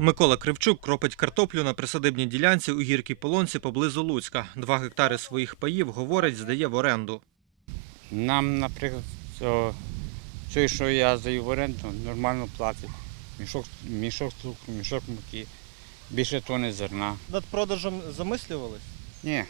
Микола Кривчук кропить картоплю на присадибній ділянці у гіркій полонці поблизу Луцька. Два гектари своїх паїв, говорить, здає в оренду. Нам, наприклад, що, що, що я здаю в оренду, нормально платить. Мішок, мішок цукру, мішок муки, більше тони зерна. Над продажем замислювались? Ні,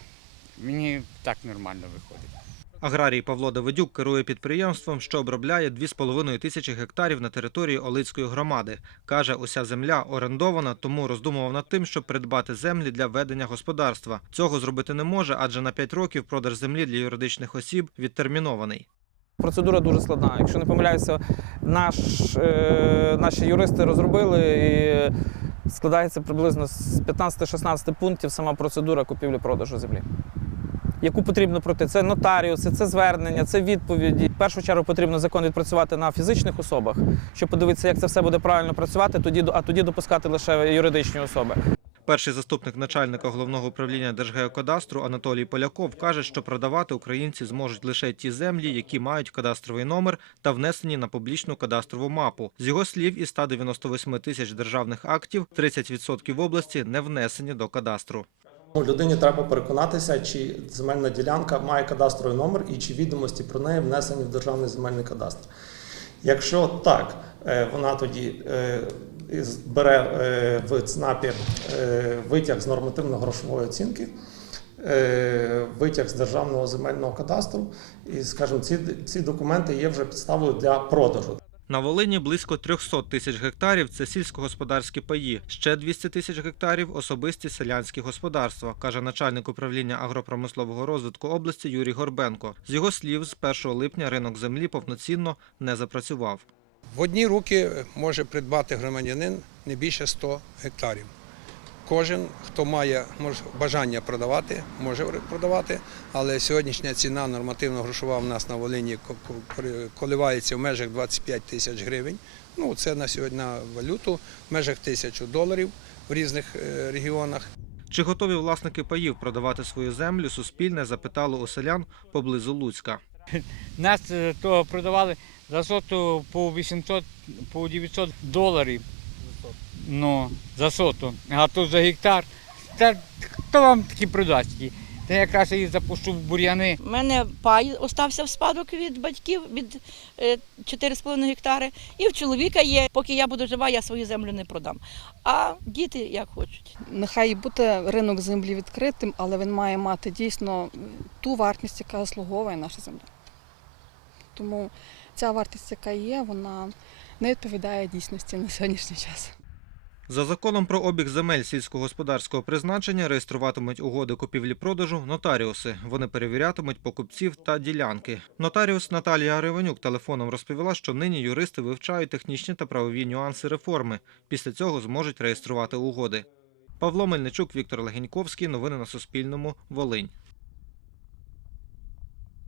мені так нормально виходить. Аграрій Павло Давидюк керує підприємством, що обробляє 2,5 тисячі гектарів на території Олицької громади. Каже, уся земля орендована, тому роздумував над тим, щоб придбати землі для ведення господарства. Цього зробити не може, адже на 5 років продаж землі для юридичних осіб відтермінований. Процедура дуже складна. Якщо не помиляюся, наш, е, наші юристи розробили і складається приблизно з 15-16 пунктів сама процедура купівлі-продажу землі. Яку потрібно пройти? Це нотаріуси, це звернення, це відповіді. В першу чергу потрібно закон відпрацювати на фізичних особах, щоб подивитися, як це все буде правильно працювати, тоді, а тоді допускати лише юридичні особи. Перший заступник начальника головного управління Держгеокадастру Анатолій Поляков каже, що продавати українці зможуть лише ті землі, які мають кадастровий номер та внесені на публічну кадастрову мапу. З його слів, із 198 тисяч державних актів 30% в області не внесені до кадастру. Ну, Людині треба переконатися, чи земельна ділянка має кадастровий номер і чи відомості про неї внесені в державний земельний кадастр. Якщо так, е, вона тоді е, бере е, в ЦНАПі витяг з нормативно-грошової оцінки, витяг з державного земельного кадастру, і, скажімо, ці, ці документи є вже підставою для продажу. На Волині близько 300 тисяч гектарів це сільськогосподарські паї. Ще 200 тисяч гектарів особисті селянські господарства, каже начальник управління агропромислового розвитку області Юрій Горбенко. З його слів, з 1 липня ринок землі повноцінно не запрацював. В одні руки може придбати громадянин не більше 100 гектарів. Кожен, хто має бажання продавати, може продавати, але сьогоднішня ціна нормативно-грошова в нас на Волині ко- ко- коливається в межах 25 тисяч гривень. Ну, це на сьогодні на валюту, в межах тисячу доларів в різних е, регіонах. Чи готові власники паїв продавати свою землю? Суспільне запитало у селян поблизу Луцька. Нас е, того продавали за соту по 800, по 900 доларів. Ну, за соту. А тут за гектар. Та хто вам такі продасть? ті? Та якраз я їх запущу в бур'яни. У мене пай остався в спадок від батьків від е, 4,5 гектари. І в чоловіка є. Поки я буду жива, я свою землю не продам. А діти як хочуть. Нехай буде ринок землі відкритим, але він має мати дійсно ту вартість, яка заслуговує наша земля. Тому ця вартість, яка є, вона не відповідає дійсності на сьогоднішній час. За законом про обіг земель сільськогосподарського призначення реєструватимуть угоди купівлі-продажу нотаріуси. Вони перевірятимуть покупців та ділянки. Нотаріус Наталія Ривенюк телефоном розповіла, що нині юристи вивчають технічні та правові нюанси реформи. Після цього зможуть реєструвати угоди. Павло Мельничук, Віктор Легеньковський. Новини на Суспільному. Волинь.